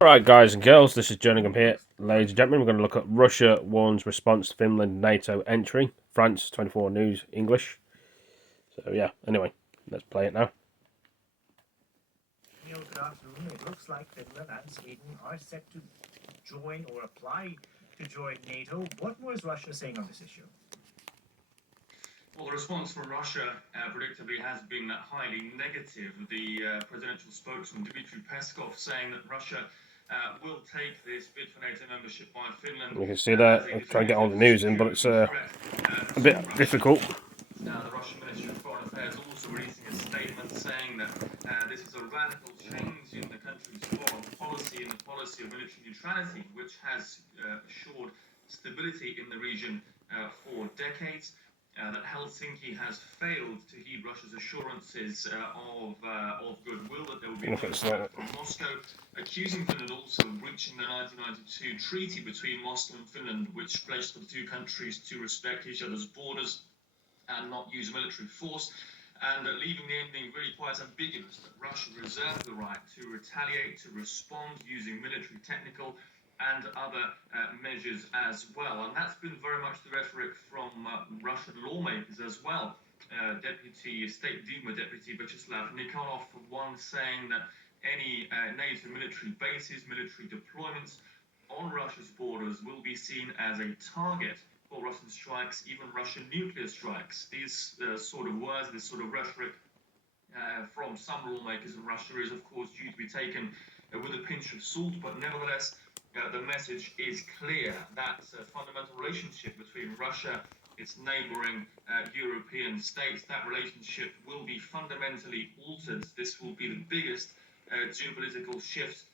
Alright guys and girls, this is Jerningham here. Ladies and gentlemen, we're going to look at Russia warns response to Finland NATO entry. France 24 News English. So yeah, anyway, let's play it now. Good afternoon. It looks like Finland and Sweden are set to join or apply to join NATO. What more is Russia saying on this issue? Well, the response from Russia, predictably, has been highly negative. The presidential spokesman, Dmitry Peskov, saying that Russia will take this bid for NATO membership by Finland. You can see that. I'm trying to get all the news in, but it's a bit difficult. The Russian Ministry of Foreign Affairs also releasing a statement saying that this is a radical change in the country's foreign policy and the policy of military neutrality, which has assured stability in the region for decades. That Helsinki has failed to heed Russia's assurances of goodwill, that there will be no attack from Moscow, accusing Finland also of breaching the 1992 treaty between Moscow and Finland, which pledged for the two countries to respect each other's borders and not use military force, and leaving the ending really quite ambiguous, that Russia reserved the right to retaliate, to respond using military, technical and other measures as well. And that's been very much the rhetoric from Russian lawmakers as well. State Duma Deputy Vyacheslav Nikolov, for one, saying that any NATO military bases, military deployments on Russia's borders will be seen as a target for Russian strikes, even Russian nuclear strikes. These sort of words, this sort of rhetoric from some lawmakers in Russia is, of course, due to be taken with a pinch of salt, but nevertheless, the message is clear that fundamental relationship between Russia, its neighbouring European states, that relationship will be fundamentally altered. This will be the biggest geopolitical shift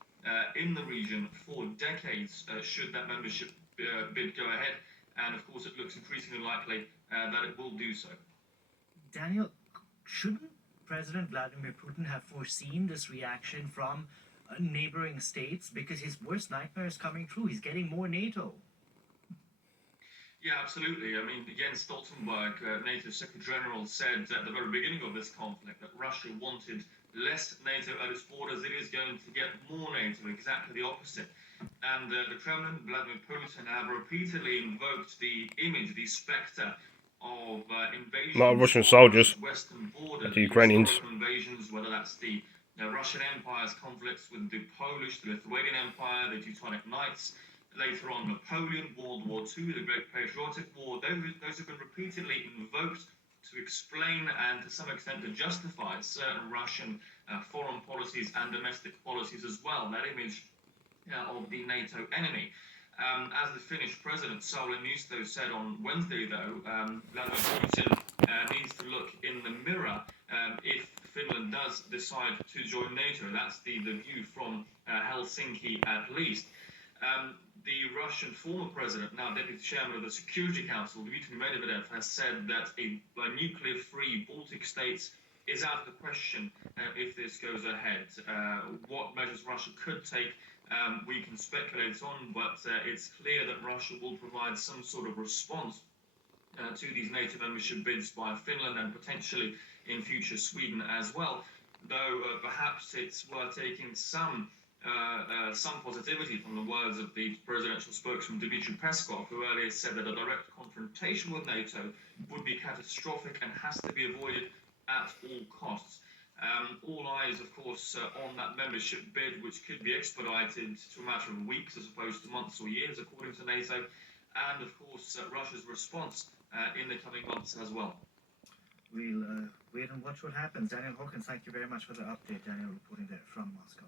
in the region for decades, should that membership bid go ahead. And of course, it looks increasingly likely that it will do so. Daniel, shouldn't President Vladimir Putin have foreseen this reaction from neighboring states, because his worst nightmare is coming true? He's getting more NATO. Yeah, absolutely. I mean, Jens Stoltenberg, NATO Secretary General, said at the very beginning of this conflict that Russia wanted less NATO at its borders. It is going to get more NATO, exactly the opposite. And the Kremlin, Vladimir Putin, have repeatedly invoked the image, the spectre of invasions. A lot of Russian soldiers Western border, the Ukrainians. Invasions, whether that's the Russian Empire's conflicts with the Polish, the Lithuanian Empire, the Teutonic Knights, later on Napoleon, World War II, the Great Patriotic War. Those have been repeatedly invoked to explain and to some extent to justify certain Russian foreign policies and domestic policies as well. That image of the NATO enemy. As the Finnish president, Sauli Niinisto, said on Wednesday, though, Vladimir Putin needs to look in the mirror if Finland does decide to join NATO. That's the view from Helsinki, at least. The Russian former president, now deputy chairman of the Security Council, Dmitry Medvedev, has said that a nuclear-free Baltic states is out of the question if this goes ahead. What measures Russia could take, we can speculate on, but it's clear that Russia will provide some sort of response to these NATO membership bids by Finland and potentially in future Sweden as well. Though perhaps it's worth taking some positivity from the words of the presidential spokesman Dmitry Peskov, who earlier said that a direct confrontation with NATO would be catastrophic and has to be avoided at all costs. All eyes, of course, on that membership bid, which could be expedited to a matter of weeks as opposed to months or years, according to NATO, and, of course, Russia's response in the coming months as well. We'll wait and watch what happens. Daniel Hawkins, thank you very much for the update. Daniel reporting there from Moscow.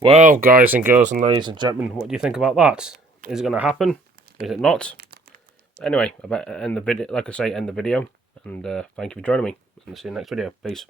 Well, guys and girls and ladies and gentlemen, what do you think about that? Is it going to happen? Is it not? Anyway, I better end the video, like I say, end the video, and thank you for joining me, and see you in the next video. Peace.